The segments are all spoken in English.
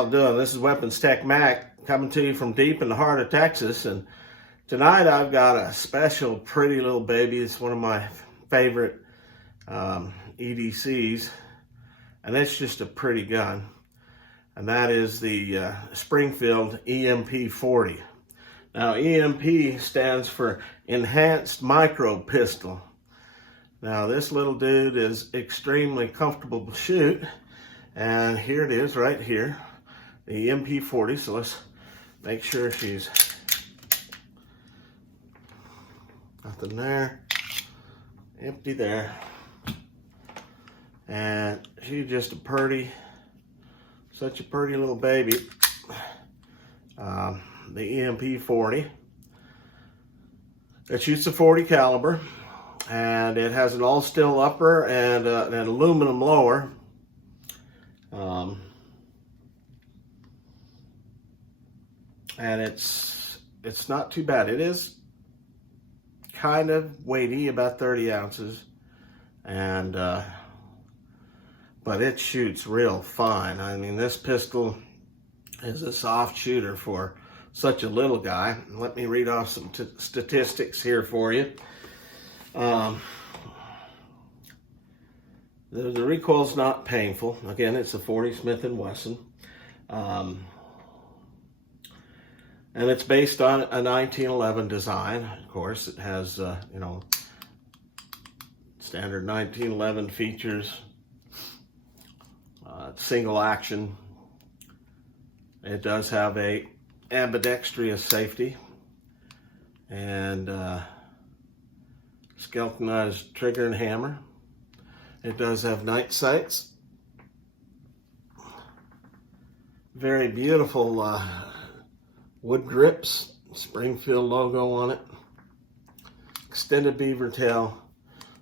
y'all doing? This is Weapons Tech Mac coming to you from deep in the heart of Texas, and tonight I've got a special pretty little baby. It's one of my favorite EDCs, and it's just a pretty gun, and that is the Springfield EMP 40. Now EMP stands for Enhanced Micro Pistol. Now this little dude is extremely comfortable to shoot. And here it is right here, the EMP 40. So let's make sure she's nothing there, empty there. And she's just such a pretty little baby. The EMP 40. It shoots a 40 caliber, and it has an all steel upper and an aluminum lower. And it's not too bad. It is kind of weighty, about 30 ounces, and but it shoots real fine. I mean, this pistol is a soft shooter for such a little guy. Let me read off some statistics here for you. The recoil's not painful. Again, it's a 40 Smith & Wesson. And it's based on a 1911 design. Of course, it has, standard 1911 features. Single action. It does have a ambidextrous safety. And skeletonized trigger and hammer. It does have night sights. Very beautiful wood grips, Springfield logo on it. Extended beaver tail,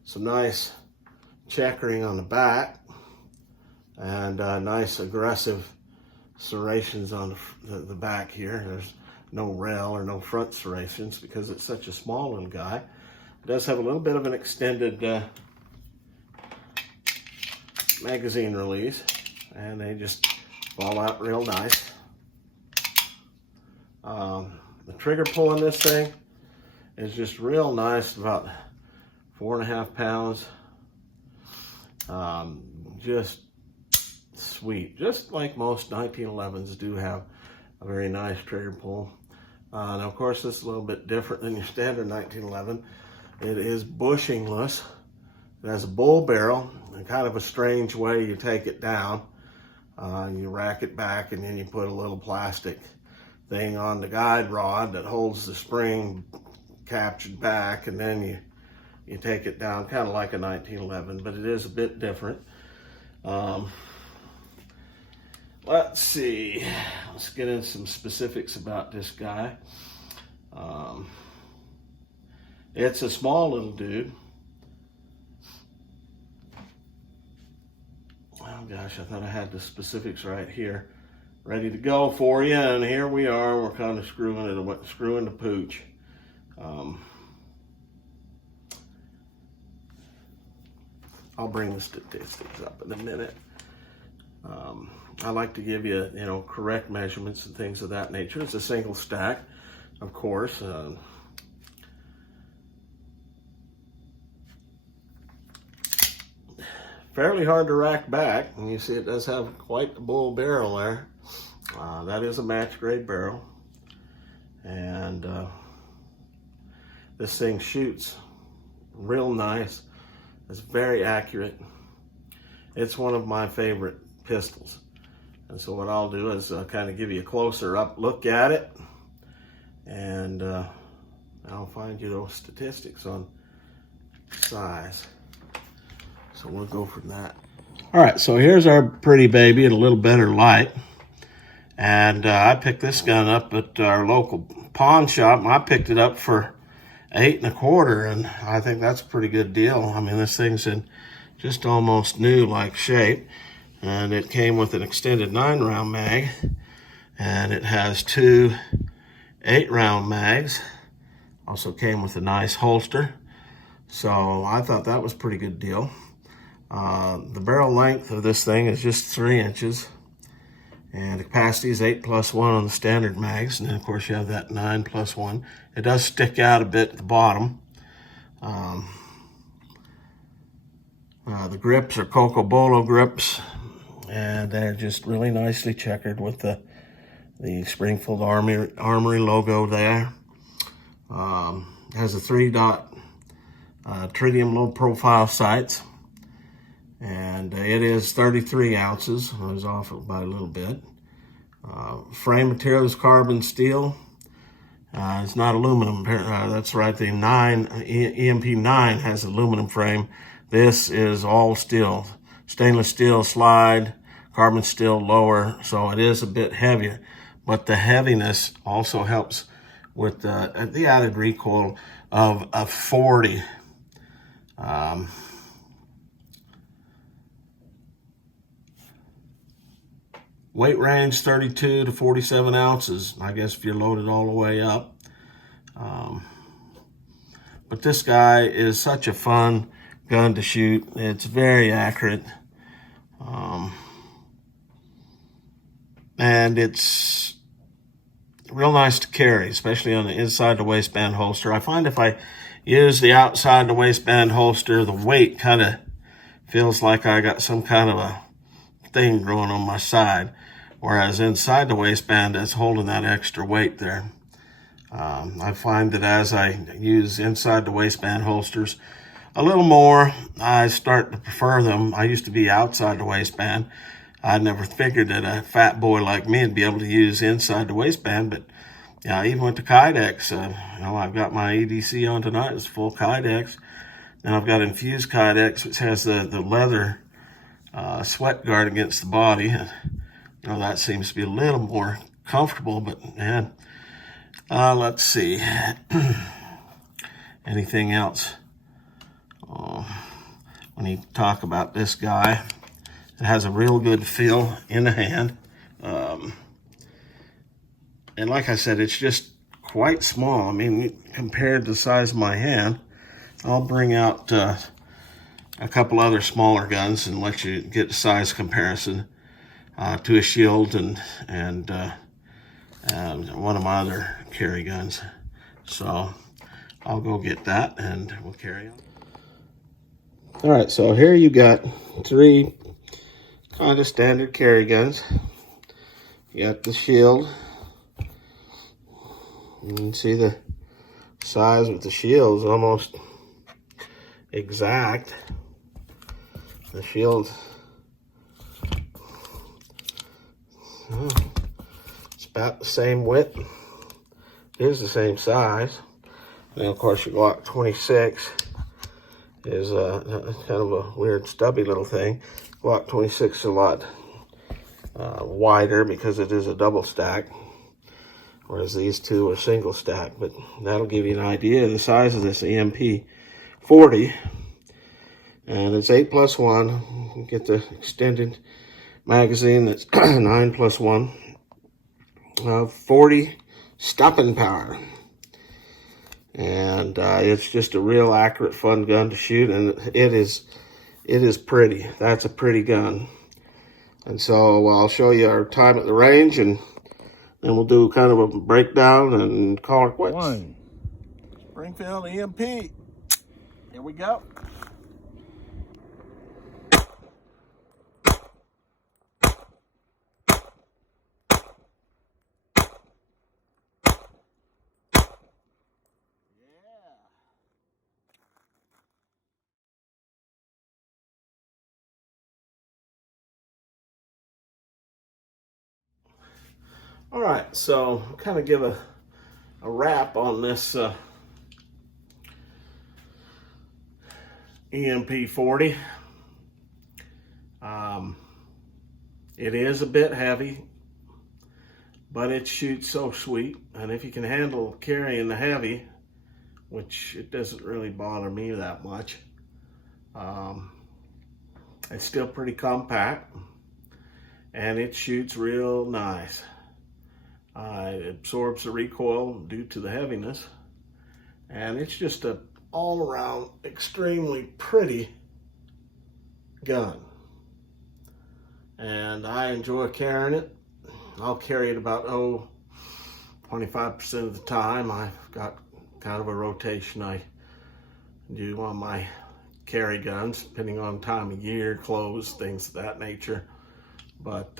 some nice checkering on the back, and nice aggressive serrations on the back here. There's no rail or no front serrations because it's such a small little guy. It does have a little bit of an extended magazine release, and they just fall out real nice. The trigger pull in this thing is just real nice, about 4.5 pounds. Just sweet, just like most 1911s do have a very nice trigger pull. Now of course this is a little bit different than your standard 1911. It is bushingless. It has a bull barrel, and kind of a strange way you take it down. You rack it back, and then you put a little plastic thing on the guide rod that holds the spring captured back, and then you take it down, kind of like a 1911, but it is a bit different. Let's see. Let's get into some specifics about this guy. It's a small little dude. Oh gosh, I thought I had the specifics right here, ready to go for you, and here we are. We're kind of screwing the pooch. I'll bring the statistics up in a minute. I like to give you, correct measurements and things of that nature. It's a single stack, of course. Fairly hard to rack back, and you see it does have quite a bull barrel there. That is a match grade barrel, and this thing shoots real nice. It's very accurate. It's one of my favorite pistols, and so what I'll do is kind of give you a closer up look at it, and I'll find you those statistics on size. So we'll go from that. All right, so here's our pretty baby in a little better light. And I picked this gun up at our local pawn shop. I picked it up for $8 1/4, and I think that's a pretty good deal. I mean, this thing's in just almost new-like shape. And it came with an extended 9-round mag. And it has 2 8-round mags. Also came with a nice holster. So I thought that was a pretty good deal. The barrel length of this thing is just 3 inches. And the capacity is 8+1 on the standard mags. And then, of course, you have that 9+1. It does stick out a bit at the bottom. The grips are Coco Bolo grips, and they're just really nicely checkered with the Springfield Armory logo there. Has a 3-dot tritium low profile sights, and it is 33 ounces. I was off by a little bit. Frame material is carbon steel. It's not aluminum. That's right, the EMP 9 has aluminum frame. This is all steel. Stainless steel slide, carbon steel lower, so it is a bit heavier. But the heaviness also helps with the added recoil of a 40. Weight range 32 to 47 ounces, I guess, if you're loaded all the way up. But this guy is such a fun gun to shoot. It's very accurate. And it's real nice to carry, especially on the inside the waistband holster. I find if I use the outside the waistband holster, the weight kind of feels like I got some kind of a thing growing on my side, whereas inside the waistband it's holding that extra weight there. I find that as I use inside the waistband holsters a little more, I start to prefer them. I used to be outside the waistband. I never figured that a fat boy like me would be able to use inside the waistband, but yeah, even with the Kydex, I've got my EDC on tonight. It's full Kydex. Then I've got infused Kydex, which has the leather sweat guard against the body. That seems to be a little more comfortable, but man, let's see. Anything else? When you talk about this guy, it has a real good feel in the hand. And like I said, it's just quite small. I mean, compared to the size of my hand, I'll bring out a couple other smaller guns and let you get a size comparison to a shield and one of my other carry guns. So I'll go get that and we'll carry on. All right, so here you got 3 kind of standard carry guns. You got the shield. You can see the size with the shield is almost exact. The shield, it's about the same width. It is the same size. And of course your Glock 26 is kind of a weird stubby little thing. Glock 26 is a lot wider because it is a double stack, whereas these two are single stack. But that'll give you an idea of the size of this EMP 40. And it's 8+1. You get the extended magazine that's 9+1. 40 stopping power. And it's just a real accurate, fun gun to shoot, and it is pretty. That's a pretty gun. And so I'll show you our time at the range, and then we'll do kind of a breakdown and call it quits. 1 Springfield EMP. Here we go. All right, so I'll kind of give a wrap on this EMP 40. It is a bit heavy, but it shoots so sweet. And if you can handle carrying the heavy, which it doesn't really bother me that much, it's still pretty compact, and it shoots real nice. It absorbs the recoil due to the heaviness, and it's just a all-around extremely pretty gun, and I enjoy carrying it. I'll carry it about 25% of the time. I've got kind of a rotation I do on my carry guns, depending on time of year, clothes, things of that nature. But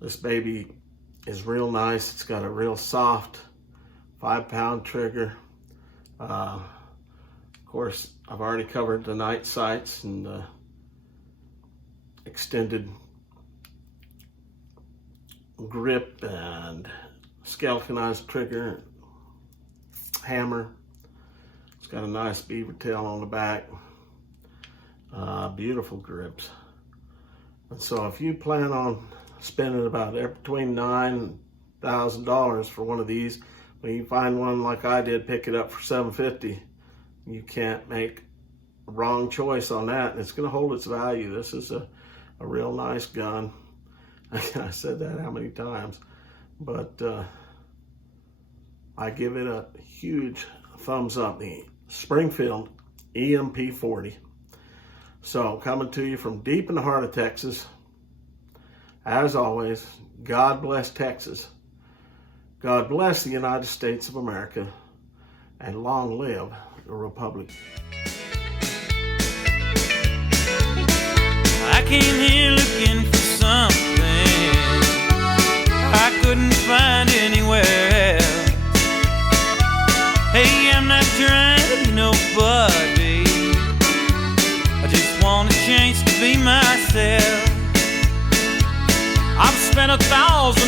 this baby is real nice. It's got a real soft 5-pound trigger. Of course, I've already covered the night sights and the extended grip and skeletonized trigger, hammer. It's got a nice beaver tail on the back. Beautiful grips. And so if you plan on spending about between $9,000 for one of these, when you find one like I did, pick it up for $750, you can't make a wrong choice on that. And it's going to hold its value. This is a real nice gun. I said that how many times, but I give it a huge thumbs up. The Springfield EMP 40. So coming to you from deep in the heart of Texas. As always, God bless Texas. God bless the United States of America, and long live the Republic. I came here looking for something I couldn't find anywhere else. Hey, I'm not trying to be nobody, I just want a chance to be myself. I've spent 1,000